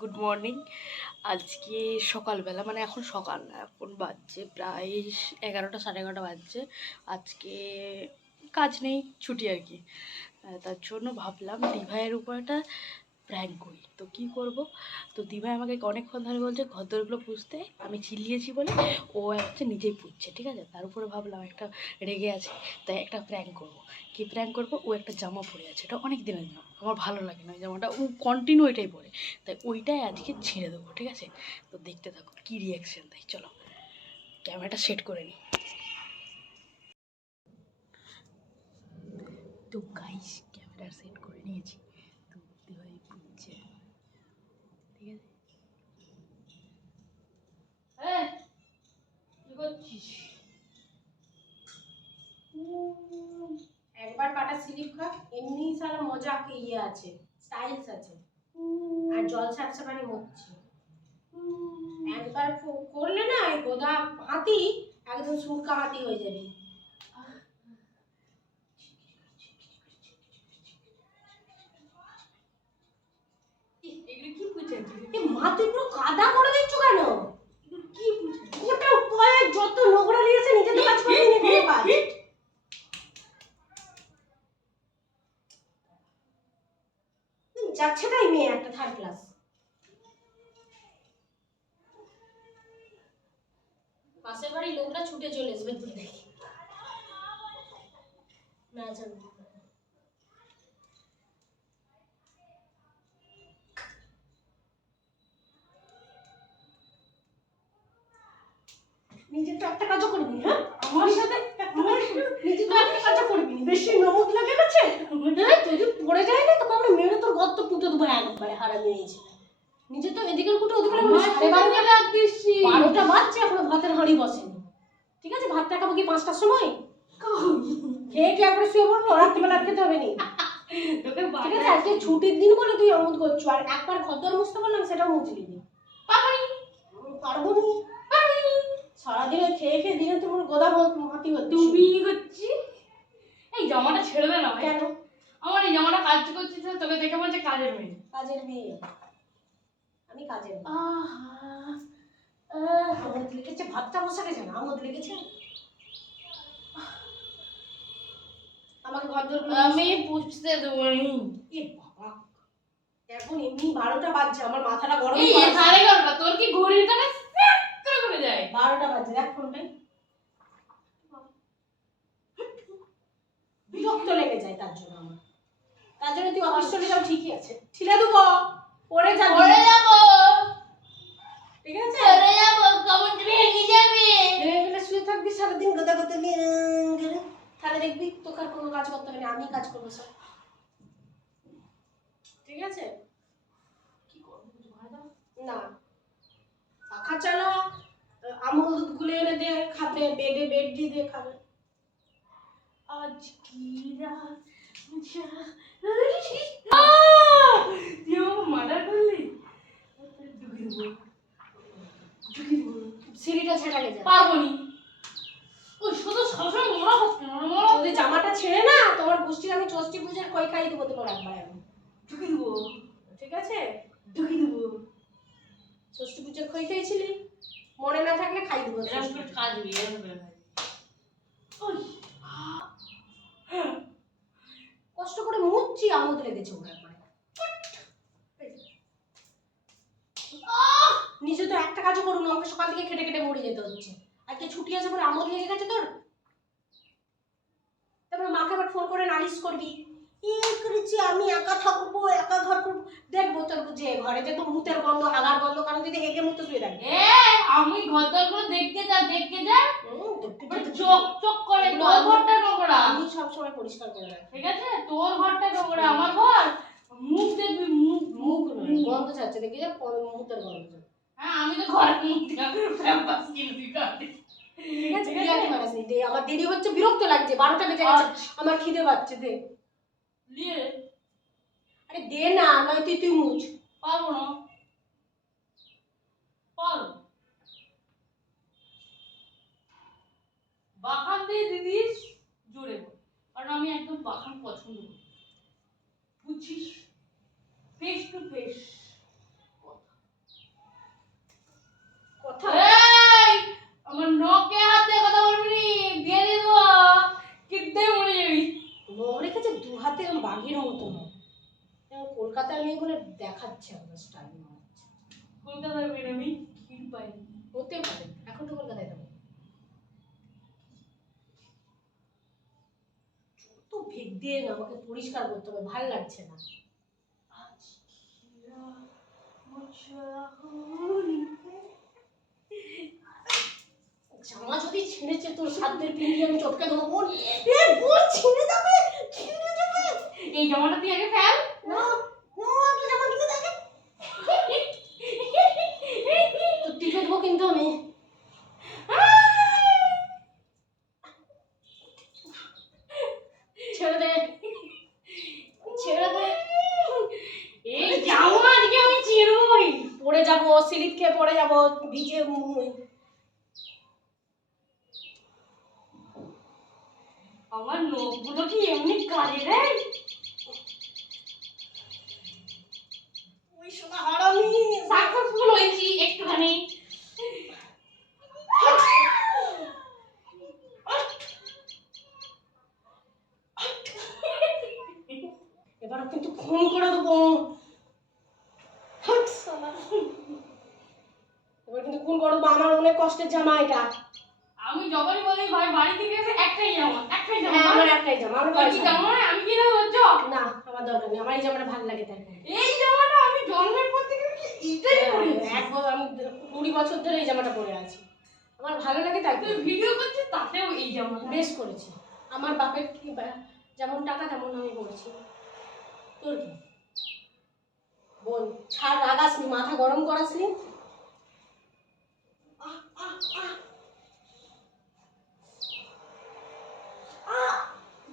Good morning. আজকে সকালবেলা মানে এখন সকাল না, এখন বাজছে প্রায় 11টা 11:30 বাজছে। আজকে কাজ নেই, ছুটি আর কি। তার জন্য ভাবলাম দিভাইয়ের উপর একটা প্র্যাঙ্ক করি। তো কী করব, তো দিভাই আমাকে অনেকক্ষণ ধরে বলছে ঘরদোরগুলো পুষতে, আমি চিল্লিয়েছি বলে ও হচ্ছে নিজেই পুষছে, ঠিক আছে। তার উপরে ভাবলাম একটা রেগে আছে, তাই একটা প্র্যাঙ্ক করব। কী প্র্যাঙ্ক করব, ও একটা জামা পরে আছে, এটা অনেক দিনের জামা, আমার ভালো লাগে না ওই জামাটা, ও কন্টিনিউ এটাই পরে, তাই ওইটাই আজকে ছেড়ে দেবো, ঠিক আছে। তো দেখতে থাকো কী রিয়াকশান দেয়। চলো ক্যামেরাটা সেট করে নিই। তো গাইস ক্যামেরা সেট করে নিয়েছি, তো দিভাই পুষছে, ঠিক আছে। কি করছিস? একবার পাটা স্লিপ খা, এমনি সারা মজা ইয়ে আছে, স্টাইলস আছে, আর জল ছাপসা পানি মরছে। একবার করলে না এই গোদা হাতি একদম সুটকা হাতি হয়ে যাবে। মা তুই পুরো কাদা করে দিচ্ছ কেন? কি গোটা পায়ে যত নোংরা লিয়েছে, নিজে তো কাজ করবি না, কোনো কাজ যাচ্ছে তাই মেয়ে একটা থার্ড ক্লাস। পাশের বাড়ির লোকরা ছুটে চলে আসবে তুই দেখি না জানি। নিজে তো একটা কাজও করবি, হ্যাঁ আমার সাথে নিজে তো একটা কাজও করবি, বেশি নমক লাগে গেছে। তুই যদি পড়ে যায় না তখন আমরা মেরে তোর গর্ত পুঁতে দেবো একবারে, হারা নিয়েছে। নিজে তো এদিকের কুটো ওদিকের কুটো, 12:30 লাগ দিচ্ছি, 12টা বাজছে এখনো ভাতের হাঁড়ি বসেনি, ঠিক আছে। ভাতটা খাবো কি 5টার সময়, খেয়ে কি একবারে শুয়ে পড়বো, রাত্রিবেলা খেতে হবে নি, ঠিক আছে। আজকে ছুটির দিন বলে তুই আমোদ করছো, আর একবার ঘর মুছতে বললাম সেটাও মুছলি নি। পারবো নি, সারাদিনে খেয়ে খেয়ে দিনে তো পুরো গোদা মাটি হচ্ছে। তুমি হচ্ছি এই জামাটা ছেড়ে দে না ভাই। কেন? আমার এই জামাটা কাজ করছিস, তোকে দেখে মনে হচ্ছে কাজের মেয়ে। কাজের মেয়ে? আমি কাজের মেয়ে। আমোদ লেগেছে, ভাতটা বসে গেছে না, আমোদ লেগেছে। আমাকে ঘর দর আমি পুষতে দেবো নি। এ বাবা, এখন এমনি 12টা বাজছে, আমার মাথাটা গরম। এই 11:30, তোর কি ঘড়ির কাটা সেট করে যায়? 12টা বাজছে, দেখ ফোনটাই। বিরক্ত লেগে যায় তার জন্য আমার, তার জন্য তুই অফিস চলে যাও, ঠিকই আছে, ছিলে দেবো, পড়ে যাবি, পড়ে যাবো, ঠিক আছে, পড়ে যাবো, কেমন ভেঙে যাবে, ভেঙে গেলে শুয়ে থাকবি সারাদিন গোদা গোদা নিয়ে গেলে, তাহলে দেখবি তোকে আর কোনো কাজ করতে হবে না, আমি কাজ করবো সব, ঠিক আছে। কি করবো কিছু ভাই দাও না পাখা চালা, আমুল দুধ গুলে এনে দে খাবে, বেডে বেড দিয়ে দিয়ে খাবে। আজ কি রাত তুই আমাকে মার্ডার করলি, সিঁড়িটা ছেড়ে গেছে, পারবো নি। ওই শুধু সবসময় মরা হচ্ছে না, যদি জামাটা ছেড়ে না তোমার গোষ্ঠীর আমি ষষ্ঠী পূজার খই খাই দেবো তোমার একবার, আমি ঢুকে দেবো, ঠিক আছে। ঢুকে দেবো, ষষ্ঠী পূজার খই খেয়েছিলি, মনে না থাকলে খাই দেবো। এরকম করে কাজ এরকম করে ওই কষ্ট করে মুচ্ছি, আমোদ লেগেছে ওর একবারে। নিজে তো একটা কাজও করুন, আমাকে সকাল থেকে খেটে খেটে মরে যেতে হচ্ছে, আজকে ছুটি আছে বলে আমোদ লেগে গেছে তোর। তারপর মাকে আবার ফোন করে নালিশ করবি, করেছি আমি একা থাকবো, একা ঘর করবো, দেখবো তোর যে ঘরে যে তোর মুতের গন্ধ, হাগার গন্ধ, কারণ তুই হেগে মুতে শুয়ে থাকবি। আমি ঘরদোর গুলো দেখতে যা চোখ চোখ করে, তোর ঘরটা নোংরা, আমি সবসময় পরিষ্কার করে রাখি, ঠিক আছে। তোর ঘরটা নোংরা, আমার ঘর মুখ দেখবি, মুখ মুখ গন্ধ ছাড়ছে, দেখবি যে মুতের গন্ধ। হ্যাঁ আমি তো ঘরে মুখ ক্যাম্পাস কিনে দিই, ঠিক আছে, আমার দেরি হচ্ছে, বিরক্ত লাগছে, 12টা বেজে গেছে, আমার খিদে পাচ্ছে, দে দিয়ে আরে দে না, নয় তুই মুছ। পারবো না, পারো বাখান দিয়ে দিদিস জোরে, কারণ আমি একদম বাখান পছন্দ করি, বুঝছিস। টু ফেস কথা। এই আমার নখে হাত দিয়ে কথা বলবি নি, দিয়ে দেবো, কিদ্দে মরে যাবি। নখ রেখেছে দু হাতে এরকম বাঘের মতো নখ। কলকাতার মেয়েগুলো দেখাচ্ছে আমার স্টাইল মারছে। কলকাতার মেয়ে আমি ক্ষীর পাই। হতে পারে, এখন তো কলকাতায় যাবো। তো ভেদ দিয়ে না, আমাকে পরিষ্কার করতে হবে, ভালো লাগছে না। জামা যদি ছিঁড়েছে তোর সাধ্যের পিন্ডি আমি চটকে দেবো। বোন এ বোন ছিঁড়ে যাবে, ছিঁড়ে যাবে। এই জামাটা তুই আগে ফেল। না না, একটা জামা কিনে দেখে তো টিপে দেবো কিন্তু আমি। ছেড়ে দে, ছেড়ে দে। এই জামা আজকে আমি ছিঁড়বই। পড়ে যাবো, স্লিপ খেয়ে পড়ে যাবো, ভিজে আমার নখগুলো কি এমনি কাজে দেয়? ওই সোনা হারামি। সাকসেসফুল হয়েছি একটুখানি। এবার কিন্তু খুন করে দেবো। হাট শালা। এবার কিন্তু খুন করে দেবো, আমার অনেক কষ্টের জামা এটা। আমি যখনই বলি ভাই বাড়ি থেকে এসে একটাই জামা, একটাই জামা। হ্যাঁ আমার একটাই জামা, আমার তোর কি জামা নয়? আমি কিনে বলছ না, আমার দরকার নেই, আমার এই জামাটা ভালো লাগে তাই। এই জামাটা আমি জন্মের পর থেকে এটাই পরেছি। আমি 20 বছর ধরে এই জামাটা পরে আছি, আমার ভালো লাগে তাই। তুই ভিডিও করছিস তাতেও এই জামা বেশ করেছি, আমার বাপের যেমন টাকা তেমন আমি পড়েছি। তোর কি বল, ছাড়, রাগাসনি, মাথা গরম করাসনি।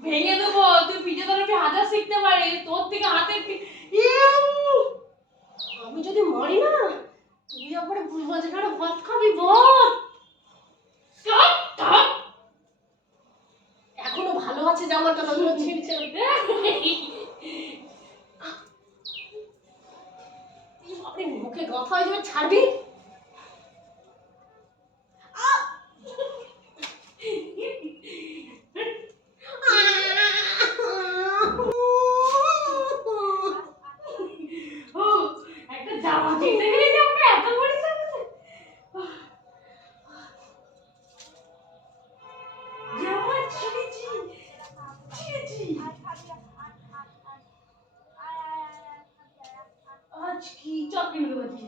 ভেঙে দেবো। তুই পিঠে তরফি হাজার শিখতে পারিস, তোর থেকে হাতের আমি যদি মরি না, তুই আবার বুঝবো যে ভাত খাবি বল। এখনো ভালো আছে জামাটা, তখন ছিঁড়ছে। আপনি মুখে কথা হয়ে যাবে, ছাড়বি। একটা জামা কিনতে গেলে যে আমরা এত পরিশ্রম করতে। জামা ছিঁড়েছি, ছিঁড়েছি। আজ কি চপ কিনতে পারছি।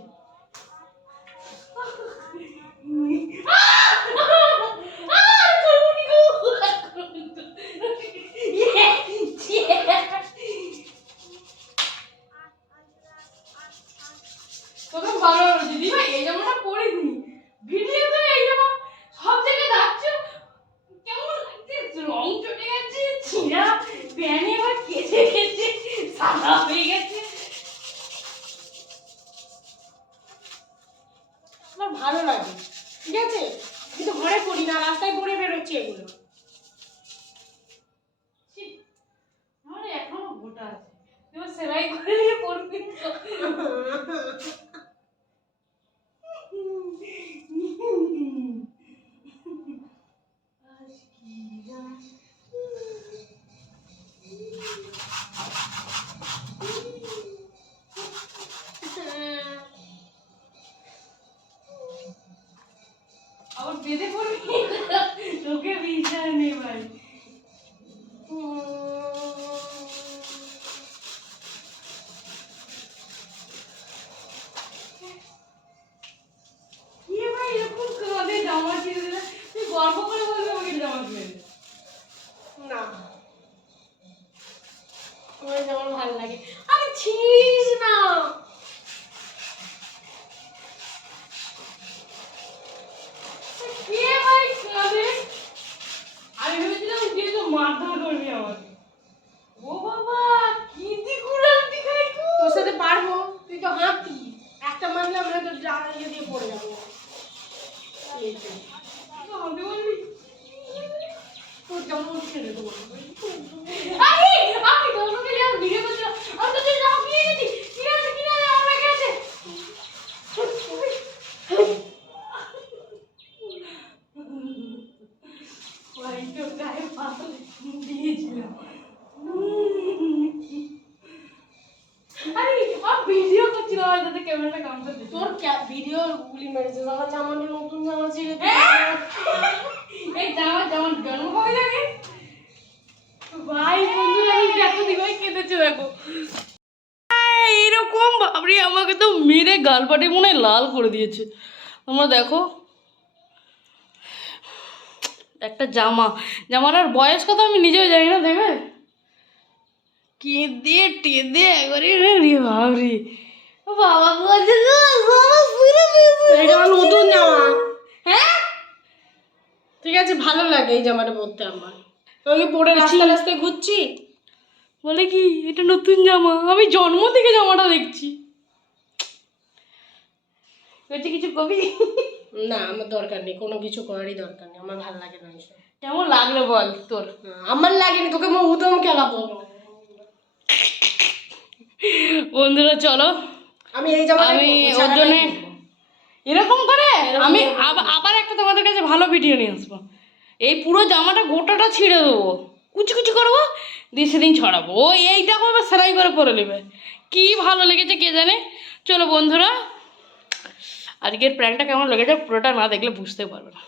তোকে ভালো লাগছে দিদি, এই জামাটা পরিনি ভিডিওতে, এই জামা সব জায়গায় যাচ্ছ, কেমন লাগছে, রং চটে গেছে, ছিঁড়া প্যানে আবার কেটে গেছে, সাদা হয়ে গেছে। করছিলাম আর যাতে ক্যামেরাটা কাম করতে। তোর ভিডিও গুলি মেরেছে আমার জামাটা নতুন জামা ছিঁড়ে এই জামা যেমন জন্ম কবে জানি ভাই বন্ধুরা আমি দেখো দি ভাই কেঁদেছে দেখো এইরকম বাবরি আমাকে তো মেরে গালপাটি মনে হয় লাল করে দিয়েছে তোমরা দেখো একটা জামাটার বয়স কত আমি নিজেও জানি না দেবে কেঁদে একবারে রে বাবরি বাবা বলছে এটা আমার নতুন জামা। হ্যাঁ ঠিক আছে, ভালো লাগে এই জামাটা পরতে আমার। আমি পরে রাস্তায় রাস্তায় ঘুরছি। বলে কি এটা নতুন জামা আমি জন্ম থেকে জামাটা দেখছি বলছে কিছু কবি না আমার দরকার নেই, কোনো কিছু করারই দরকার নেই, আমার ভালো লাগে না এসব। কেমন লাগলো বল তোর আমার লাগেনি, তোকে মো উদম খেলাবো। বন্ধুরা চলো আমি এই জামাটা আমি ওর জন্য এরকম করে আমি আবার একটা তোমাদের কাছে ভালো ভিডিও নিয়ে আসবো এই পুরো জামাটা গোটাটা ছিঁড়ে দেবো কুচি কুচি করবো দিয়ে সেদিন ছড়াবো ও এইটা করবে সেলাই করে পরে নেবে কি ভালো লেগেছে কে জানে চলো বন্ধুরা আজকের প্র্যাঙ্কটা কেমন লেগেছে পুরোটা না দেখলে বুঝতে পারবে না